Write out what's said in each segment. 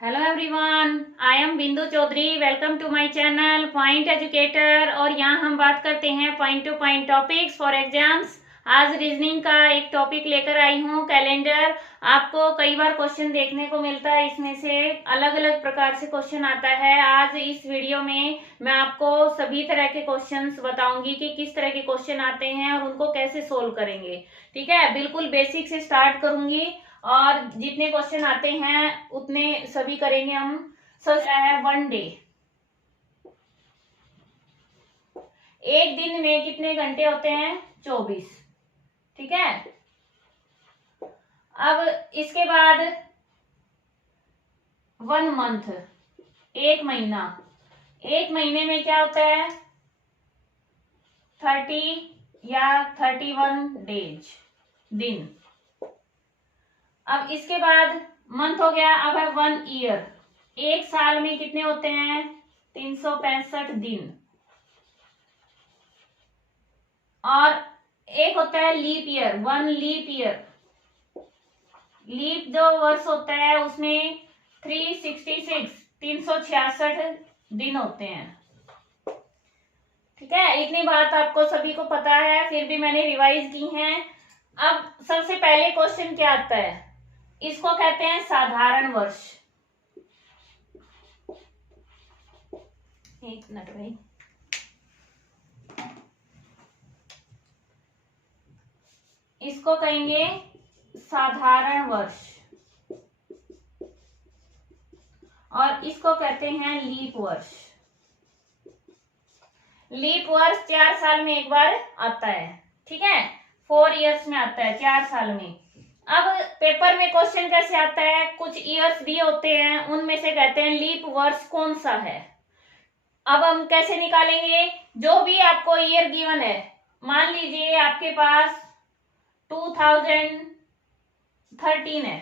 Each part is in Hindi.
Hello everyone, I am Bindu Chaudhary. Welcome to my channel point educator. और यहाँ हम बात करते हैं point to point topics for exams. आज रीजनिंग का एक टॉपिक लेकर आई हूँ, कैलेंडर। आपको कई बार क्वेश्चन देखने को मिलता है, इसमें से अलग अलग प्रकार से क्वेश्चन आता है। आज इस वीडियो में मैं आपको सभी तरह के क्वेश्चंस बताऊंगी कि किस तरह के क्वेश्चन आते हैं और उनको कैसे सोल्व करेंगे। ठीक है, बिल्कुल बेसिक से स्टार्ट करूंगी और जितने क्वेश्चन आते हैं उतने सभी करेंगे हम। सच है, वन डे, एक दिन में कितने घंटे होते हैं? 24। ठीक है, अब इसके बाद वन मंथ, एक महीना। एक महीने में क्या होता है? 30 या 31 डेज, दिन। अब इसके बाद मंथ हो गया। अब है वन ईयर, एक साल में कितने होते हैं? 365 दिन। और एक होता है leap year, one leap year. Leap जो वर्ष होता है उसमें 366, 366 दिन होते हैं। ठीक है, इतनी बात आपको सभी को पता है, फिर भी मैंने रिवाइज की है। अब सबसे पहले क्वेश्चन क्या आता है? इसको कहते हैं साधारण वर्ष। एक मिनट भाई, इसको कहेंगे साधारण वर्ष और इसको कहते हैं लीप वर्ष। लीप वर्ष 4 साल में एक बार आता है। ठीक है, 4 इयर्स में आता है, 4 साल में। अब पेपर में क्वेश्चन कैसे आता है? कुछ ईयर्स दिए होते हैं, उनमें से कहते हैं लीप वर्ष कौन सा है। अब हम कैसे निकालेंगे? जो भी आपको ईयर गिवन है, मान लीजिए आपके पास 2013 है।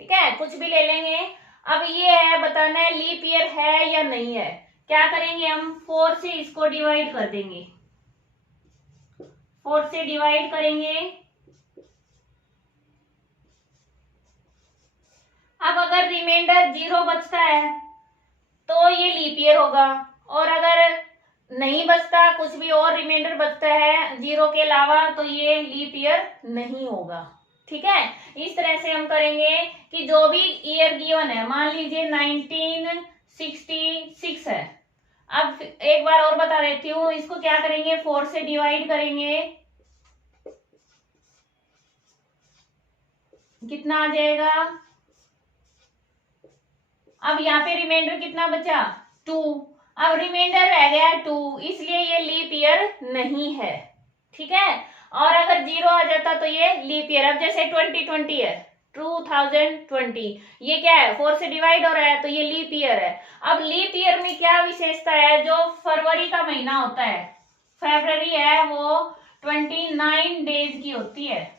ठीक है, कुछ भी ले लेंगे। अब ये है, बताना है लीप ईयर है या नहीं है। क्या करेंगे हम? 4 से इसको डिवाइड कर देंगे, 4 से डिवाइड करेंगे। अब अगर रिमाइंडर 0 बचता है तो ये लीप ईयर होगा, और अगर नहीं बचता, कुछ भी और रिमाइंडर बचता है 0 के अलावा, तो ये लीप ईयर नहीं होगा। ठीक है, इस तरह से हम करेंगे कि जो भी ईयर गिवन है, मान लीजिए 1966 है। अब एक बार और बता देती हूँ, इसको क्या करेंगे? 4 से डिवाइड करेंगे, कितना आ जाएगा? अब यहाँ पे रिमाइंडर कितना बचा? 2। अब रिमाइंडर रह गया 2, इसलिए ये लीप ईयर नहीं है। ठीक है, और अगर 0 आ जाता तो ये लीप ईयर। अब जैसे 2020 है, 2020, ये क्या है? 4 से डिवाइड हो रहा है, तो ये लीप ईयर है। अब लीप ईयर में क्या विशेषता है? जो फरवरी का महीना होता है, फरवरी है, वो 29 डेज की होती है,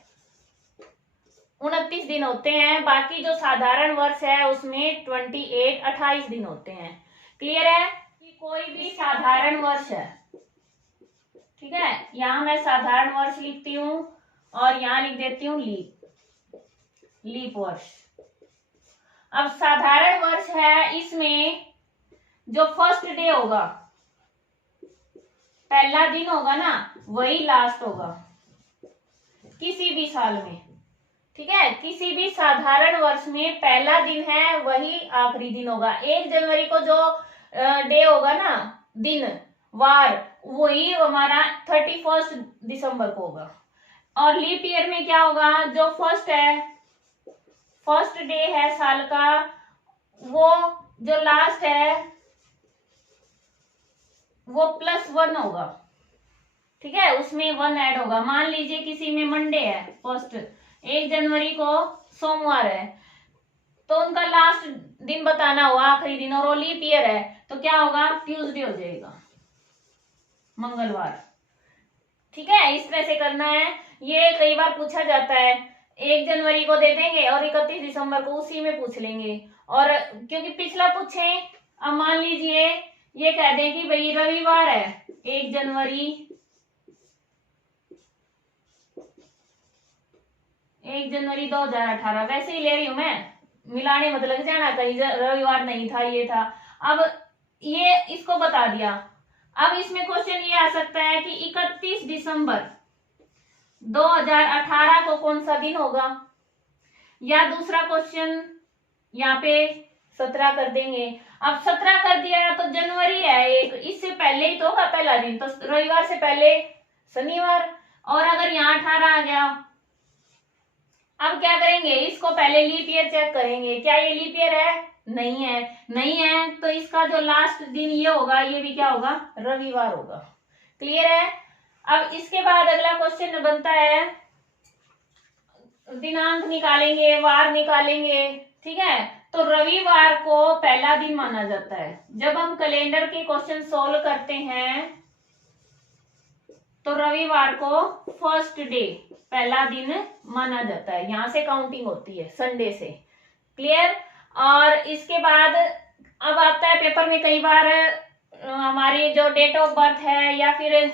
29 दिन होते हैं। बाकी जो साधारण वर्ष है उसमें 28 दिन होते हैं। क्लियर है कि कोई भी साधारण वर्ष है। ठीक है, यहां मैं साधारण वर्ष लिखती हूं और यहां लिख देती हूं लीप वर्ष। अब साधारण वर्ष है, इसमें जो फर्स्ट डे होगा, पहला दिन होगा ना, वही लास्ट होगा किसी भी साल में। ठीक है, किसी भी साधारण वर्ष में पहला दिन है वही आखिरी दिन होगा। 1 जनवरी को जो डे होगा ना, दिन वार, वही हमारा 31 दिसंबर को होगा। और लीप ईयर में क्या होगा? जो फर्स्ट है, फर्स्ट डे है साल का, वो जो लास्ट है वो +1 होगा। ठीक है, उसमें 1 ऐड होगा। मान लीजिए किसी में मंडे है, फर्स्ट 1 जनवरी को सोमवार है, तो उनका लास्ट दिन बताना होगा, आखिरी दिन, और वो लीप ईयर है, तो क्या होगा? ट्यूसडे हो जाएगा, मंगलवार। ठीक है, इस तरह से करना है। ये कई बार पूछा जाता है, 1 जनवरी को दे देंगे और 31 दिसंबर को उसी में पूछ लेंगे। और क्योंकि पिछला पूछे, अब मान लीजिए ये कह दें कि भाई रविवार है 1 जनवरी, 1 जनवरी 2018, वैसे ही ले रही हूं मैं, मिलाने मत लग जाना कहीं रविवार नहीं था ये था। अब ये इसको बता दिया। अब इसमें क्वेश्चन ये आ सकता है कि 31 दिसंबर 2018 को कौन सा दिन होगा, या दूसरा क्वेश्चन यहाँ पे 17 कर देंगे। अब 17 कर दिया तो जनवरी है एक, इससे पहले ही तो होगा पहला दिन, तो रविवार से पहले शनिवार। और अगर यहाँ 18 आ गया, अब क्या करेंगे, इसको पहले लीप ईयर चेक करेंगे, क्या ये लीप ईयर है, नहीं है, नहीं है तो इसका जो लास्ट दिन ये होगा ये भी क्या होगा, रविवार होगा। क्लियर है। अब इसके बाद अगला क्वेश्चन बनता है, दिनांक निकालेंगे, वार निकालेंगे, ठीक है। तो रविवार को पहला दिन माना जाता है। जब हम कैलेंडर के क्वेश्चन सोल्व करते हैं तो रविवार को फर्स्ट डे, पहला दिन माना जाता है, यहां से काउंटिंग होती है संडे से। क्लियर। और इसके बाद अब आता है पेपर में कई बार हमारी जो डेट ऑफ बर्थ है या फिर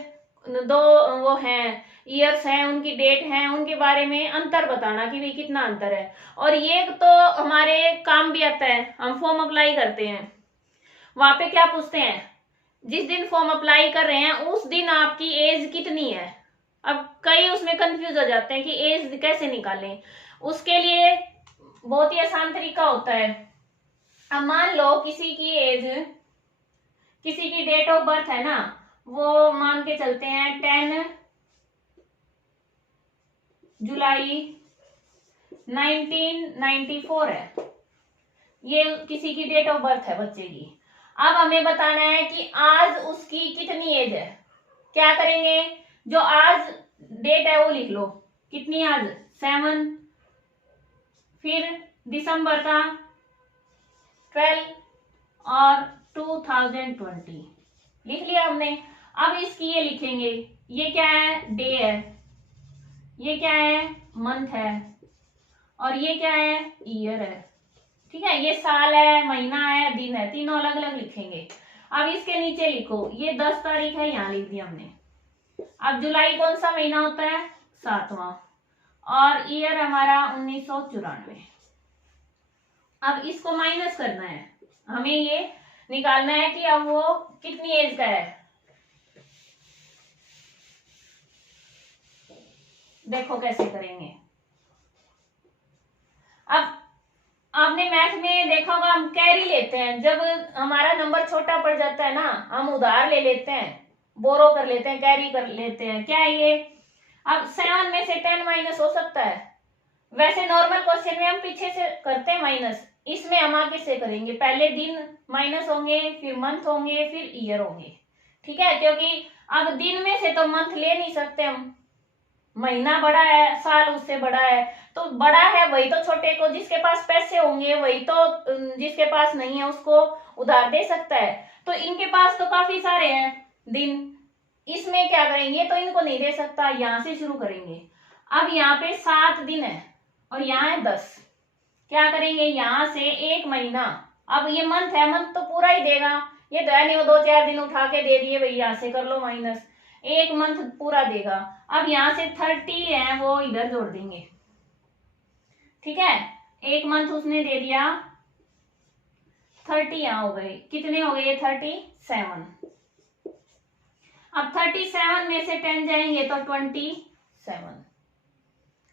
दो वो हैं ईयर्स हैं, उनकी डेट है, उनके बारे में अंतर बताना कि भाई कितना अंतर है। और ये तो हमारे काम भी आता है, हम फॉर्म अप्लाई करते हैं, वहां पे क्या पूछते हैं, जिस दिन फॉर्म अप्लाई कर रहे हैं उस दिन आपकी एज कितनी है। अब कई उसमें कंफ्यूज हो जाते हैं कि एज कैसे निकालें। उसके लिए बहुत ही आसान तरीका होता है। अब मान लो किसी की एज, किसी की डेट ऑफ बर्थ है ना, वो मान के चलते हैं 10 जुलाई 1994 है, ये किसी की डेट ऑफ बर्थ है बच्चे की। अब हमें बताना है कि आज उसकी कितनी एज है। क्या करेंगे, जो आज डेट है वो लिख लो, कितनी आज 7, फिर दिसंबर का 12 और 2020 लिख लिया हमने। अब इसकी ये लिखेंगे, ये क्या है, डे है, ये क्या है, मंथ है, और ये क्या है, ईयर है। ठीक है, ये साल है, महीना है, दिन है, तीनों अलग अलग लिखेंगे। अब इसके नीचे लिखो, ये 10 तारीख है, यहाँ लिख दिया हमने। अब जुलाई कौन सा महीना होता है, 7वां, और ईयर हमारा 1994। अब इसको माइनस करना है, हमें ये निकालना है कि अब वो कितनी एज का है। देखो कैसे करेंगे। अब आपने मैथ में देखा होगा, हम कैरी लेते हैं, जब हमारा नंबर छोटा पड़ जाता है ना, हम उधार ले लेते हैं, बोरो कर लेते हैं, कैरी कर लेते हैं। क्या है ये, अब 7 में से 10 माइनस हो सकता है। वैसे नॉर्मल क्वेश्चन में हम पीछे से करते हैं माइनस, इसमें हम आगे से करेंगे, पहले दिन माइनस होंगे, फिर मंथ होंगे, फिर ईयर होंगे। ठीक है, क्योंकि अब दिन में से तो मंथ ले नहीं सकते हम, महीना बड़ा है, साल उससे बड़ा है, तो बड़ा है वही तो छोटे को, जिसके पास पैसे होंगे वही तो जिसके पास नहीं है उसको उधार दे सकता है। तो इनके पास तो काफी सारे हैं दिन, इसमें क्या करेंगे, तो इनको नहीं दे सकता, यहां से शुरू करेंगे। अब यहाँ पे 7 दिन है और यहाँ है 10, क्या करेंगे, यहां से एक महीना, अब ये मंथ है, मंथ तो पूरा ही देगा, ये तो है नहीं वो 2-4 दिन उठा के दे दिए भाई, यहां से कर लो माइनस, एक मंथ पूरा देगा। अब यहां से 30 है वो इधर जोड़ देंगे। ठीक है, एक मंथ उसने दे दिया, 30 यहां हो गए, कितने हो गए, 37। अब 37 में से 10 जाएंगे तो 27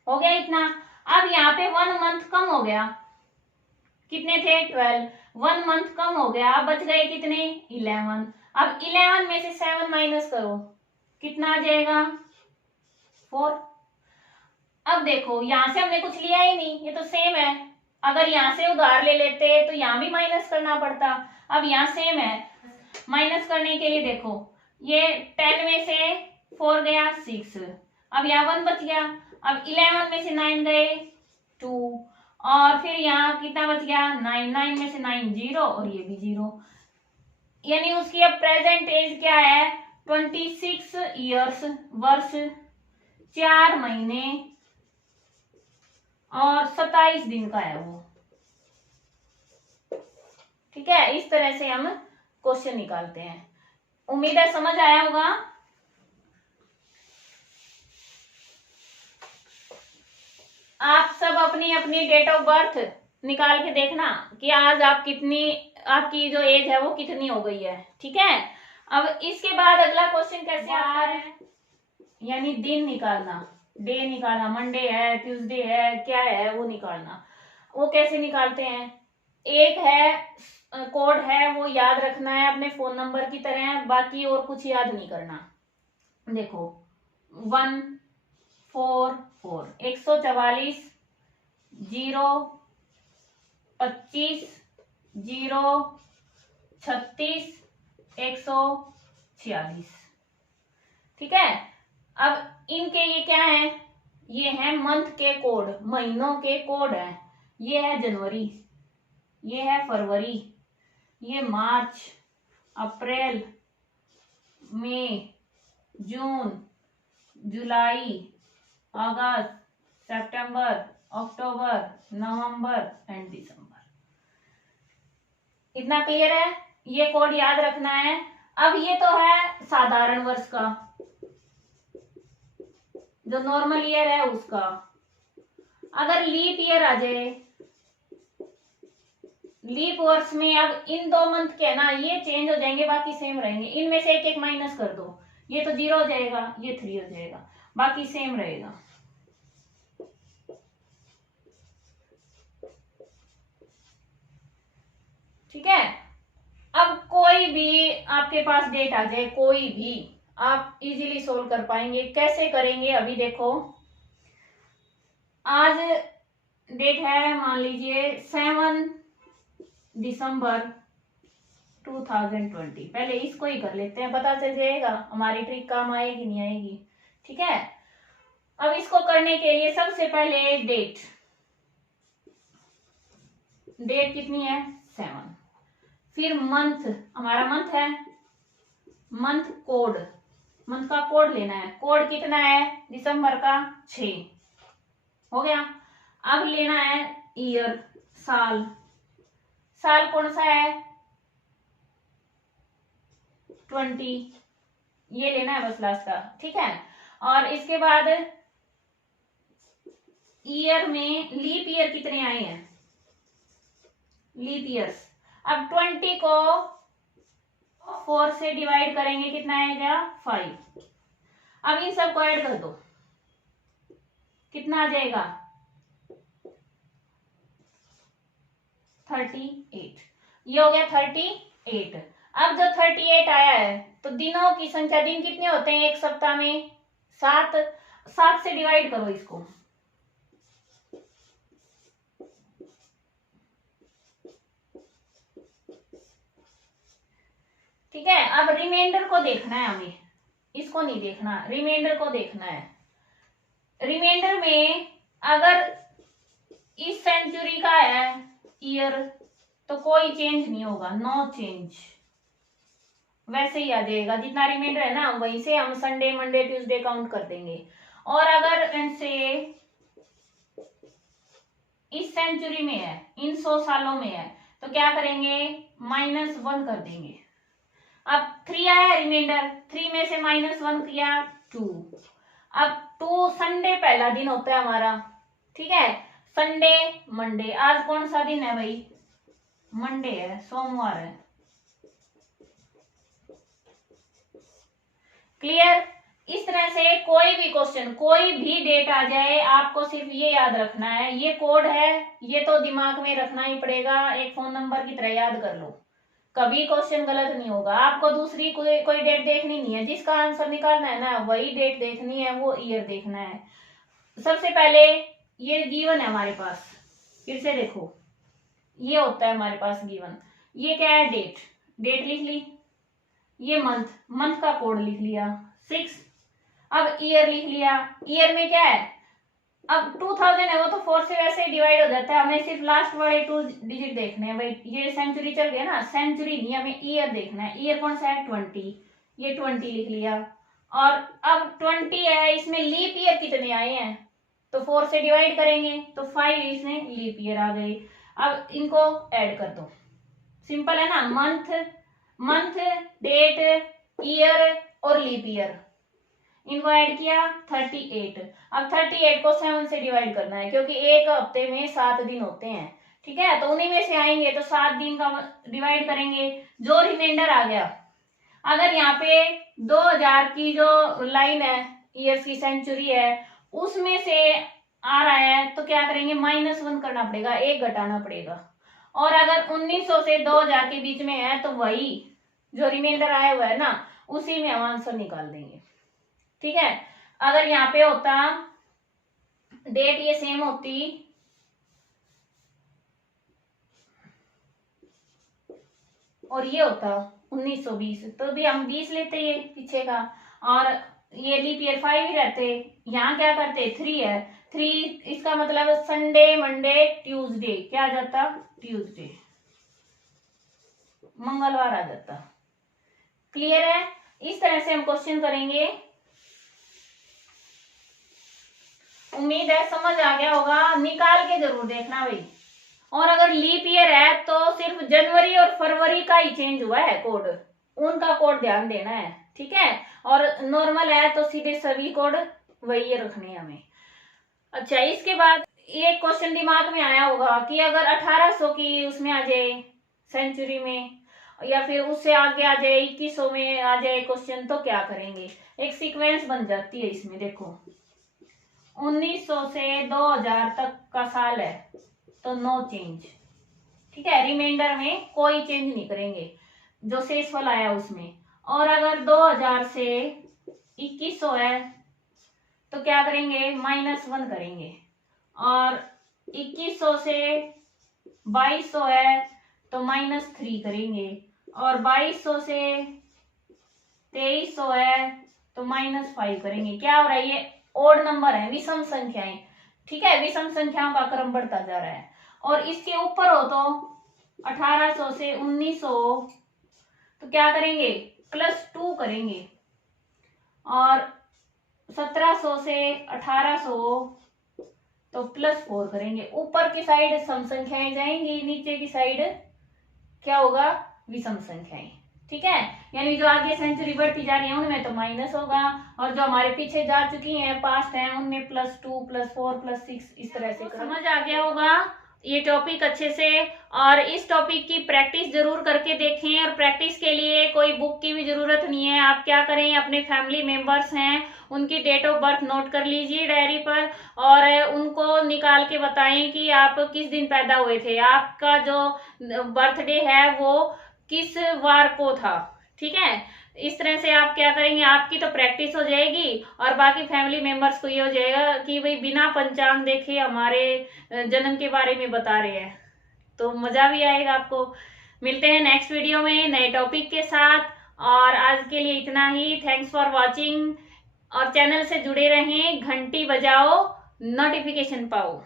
हो गया इतना। अब यहाँ पे 1 मंथ कम हो गया, कितने थे, 12, 1 मंथ कम हो गया, अब बच गए कितने, 11। अब 11 में से 7 माइनस करो, कितना आ जाएगा, 4। अब देखो यहां से हमने कुछ लिया ही नहीं, ये तो सेम है, अगर यहां से उधार ले लेते तो यहां भी माइनस करना पड़ता। अब यहाँ सेम है, माइनस करने के लिए देखो, ये 10 में से 4 गया 6, अब यहाँ 1 बच गया। अब 11 में से 9 गए 2, और फिर यहाँ कितना बच गया, 9, 9 में से 9 0, और ये भी 0, यानी उसकी अब प्रेजेंट एज क्या है, 26 ईयर्स, वर्ष 4 महीने और 27 दिन का है वो। ठीक है, इस तरह से हम क्वेश्चन निकालते हैं। उम्मीद है समझ आया होगा। आप सब अपनी अपनी डेट ऑफ बर्थ निकाल के देखना कि आज आप कितनी, आपकी जो एज है वो कितनी हो गई है। ठीक है, अब इसके बाद अगला क्वेश्चन कैसे आता है, यानी दिन निकालना, डे निकालना, मंडे है, ट्यूसडे है, क्या है वो निकालना। वो कैसे निकालते हैं, एक है कोड है वो याद रखना है अपने फोन नंबर की तरह, बाकी और कुछ याद नहीं करना। देखो 144 144 0 25 0 36 146। ठीक है, अब इनके ये क्या है, ये है मंथ के कोड, महीनों के कोड है। ये है जनवरी, ये है फरवरी, ये मार्च, अप्रैल, मई, जून, जुलाई, अगस्त, सितंबर, अक्टूबर, नवंबर एंड दिसंबर। इतना क्लियर है, ये कोड याद रखना है। अब ये तो है साधारण वर्ष का, जो नॉर्मल ईयर है उसका। अगर लीप ईयर आ जाए, लीप वर्ष में अब इन 2 मंथ के ना ये चेंज हो जाएंगे, बाकी सेम रहेंगे। इनमें से एक एक माइनस कर दो, ये तो 0 हो जाएगा, ये 3 हो जाएगा, बाकी सेम रहेगा। ठीक है, अब कोई भी आपके पास डेट आ जाए, कोई भी, आप इजीली सोल्व कर पाएंगे। कैसे करेंगे अभी देखो, आज डेट है मान लीजिए 7 दिसंबर 2020। पहले इसको ही कर लेते हैं, पता चल जाएगा हमारी ट्रिक काम आएगी नहीं आएगी। ठीक है, अब इसको करने के लिए सबसे पहले डेट, डेट कितनी है 7, फिर मंथ, हमारा मंथ है, मंथ कोड, मंथ का कोड लेना है। कोड कितना है दिसंबर का 6 हो गया। अब लेना है ईयर, साल, साल कौन सा है 20, ये लेना है बस लास्ट का। ठीक है, और इसके बाद ईयर में लीप ईयर कितने आए हैं, लीप ईयर्स। अब 20 को 4 से डिवाइड करेंगे, कितना आएगा 5। अब इन सबको ऐड कर दो, कितना आ जाएगा 38, ये हो गया 38। अब जो 38 आया है तो दिनों की संख्या, दिन कितने होते हैं एक सप्ताह में 7, 7 से डिवाइड करो इसको। ठीक है, अब रिमाइंडर को देखना है हमें, इसको नहीं देखना, रिमाइंडर को देखना है। रिमाइंडर में अगर इस सेंचुरी का है ईयर तो कोई चेंज नहीं होगा, नो चेंज, वैसे ही आ जाएगा। जितना रिमाइंडर है ना वहीं से हम संडे मंडे ट्यूसडे काउंट कर देंगे। और अगर इनसे इस सेंचुरी में है, इन 100 सालों में है, तो क्या करेंगे -1 कर देंगे। अब 3 आया रिमाइंडर, 3 में से -1 किया 2। अब 2 संडे पहला दिन होता है हमारा। ठीक है, संडे मंडे, आज कौन सा दिन है भाई मंडे है, सोमवार है। क्लियर, इस तरह से कोई भी क्वेश्चन, कोई भी डेट आ जाए, आपको सिर्फ ये याद रखना है, ये कोड है, ये तो दिमाग में रखना ही पड़ेगा, एक फोन नंबर की तरह याद कर लो, कभी क्वेश्चन गलत नहीं होगा। आपको दूसरी कोई डेट देखनी नहीं है, जिसका आंसर निकालना है ना वही डेट देखनी है, वो ईयर देखना है। सबसे पहले ये गिवन है हमारे पास, फिर से देखो ये होता है हमारे पास गिवन, ये क्या है डेट, डेट लिख ली, ये मंथ, मंथ का कोड लिख लिया 6। अब ईयर लिख लिया, ईयर में क्या है, अब 2000 है वो तो 4 से वैसे ही डिवाइड हो जाता है, हमें सिर्फ लास्ट वाले 2 डिजिट देखने हैं भाई। ये सेंचुरी चल गया ना, सेंचुरी नहीं, हमें ईयर देखना है। ईयर कौन सा है 20, ये 20 लिख लिया। और अब 20 है, इसमें लीप ईयर कितने आए हैं तो 4 से डिवाइड करेंगे तो 5 इसमें लीप ईयर आ गए। अब इनको ऐड कर दो, सिंपल है ना, मंथ, मंथ, डेट, ईयर और लीप ईयर, इनको ऐड किया 38। अब 38 को 7 से डिवाइड करना है, क्योंकि एक हफ्ते में 7 दिन होते हैं। ठीक है, तो उन्हीं में से आएंगे तो 7 दिन का डिवाइड करेंगे, जो रिमाइंडर आ गया। अगर यहाँ पे 2000 की जो लाइन है, ईयर्स की सेंचुरी है, उसमें से आ रहा है तो क्या करेंगे, -1 करना पड़ेगा, 1 घटाना पड़ेगा। और अगर 1900 से 2000 के बीच में है तो वही जो रिमाइंडर आया हुआ है ना, उसी में हम आंसर निकाल देंगे। ठीक है, अगर यहाँ पे होता डेट ये सेम होती और ये होता 1920, तो भी हम 20 लेते ये पीछे का, और ये लीप ईयर 5 ही रहते। यहाँ क्या करते, 3 है, 3 इसका मतलब संडे, मंडे, ट्यूसडे, क्या आ जाता, ट्यूसडे, मंगलवार आ जाता। क्लियर है? इस तरह से हम क्वेश्चन करेंगे। उम्मीद है समझ आ गया होगा, निकाल के जरूर देखना भाई। और अगर लीप ईयर है तो सिर्फ जनवरी और फरवरी का ही चेंज हुआ है कोड, उनका कोड ध्यान देना है। ठीक है, और नॉर्मल है तो सीधे सभी कोड वही रखने हैं हमें। अच्छा, इसके बाद एक क्वेश्चन दिमाग में आया होगा कि अगर 1800 की उसमें आ जाए सेंचुरी में, या फिर उससे आगे आ जाए 2100 में आ जाए क्वेश्चन, तो क्या करेंगे। एक सीक्वेंस बन जाती है इसमें, देखो 1900 से 2000 तक का साल है तो नो चेंज। ठीक है, रिमाइंडर में कोई चेंज नहीं करेंगे जो शेषफल आया उसमें। और अगर 2000 से 2100 है तो क्या करेंगे, -1 करेंगे। और 2100 से 2200 है तो -3 करेंगे। और 2200 से 2300 है तो -5 करेंगे। क्या हो रहा है, ये ओड नंबर है, विषम संख्याएं। ठीक है, विषम संख्याओं का क्रम बढ़ता जा रहा है। और इसके ऊपर हो तो 1800 से 1900 तो क्या करेंगे, +2 करेंगे। और 1700 से 1800 तो +4 करेंगे। ऊपर की साइड सम संख्याएं जाएंगी, नीचे की साइड क्या होगा, विषम संख्याएं। ठीक है, यानी जो आगे सेंचुरी बढ़ती जा रही है उनमें तो माइनस होगा, और जो हमारे पीछे जा चुकी हैं, पास्ट हैं, उनमें +2, +4, +6 इस तरह से। समझ आ गया होगा ये टॉपिक अच्छे से। और इस टॉपिक की प्रैक्टिस जरूर करके देखें, और प्रैक्टिस के लिए कोई बुक की भी जरूरत नहीं है। आप क्या करें, अपने फैमिली मेंबर्स हैं उनकी डेट ऑफ बर्थ नोट कर लीजिए डायरी पर, और उनको निकाल के बताएं कि आप किस दिन पैदा हुए थे, आपका जो बर्थडे है वो किस वार को था। ठीक है, इस तरह से आप क्या करेंगे, आपकी तो प्रैक्टिस हो जाएगी, और बाकी फैमिली मेंबर्स को ये हो जाएगा कि भाई बिना पंचांग देखे हमारे जन्म के बारे में बता रहे हैं, तो मजा भी आएगा आपको। मिलते हैं नेक्स्ट वीडियो में नए टॉपिक के साथ, और आज के लिए इतना ही। थैंक्स फॉर वॉचिंग, और चैनल से जुड़े रहें, घंटी बजाओ, नोटिफिकेशन पाओ।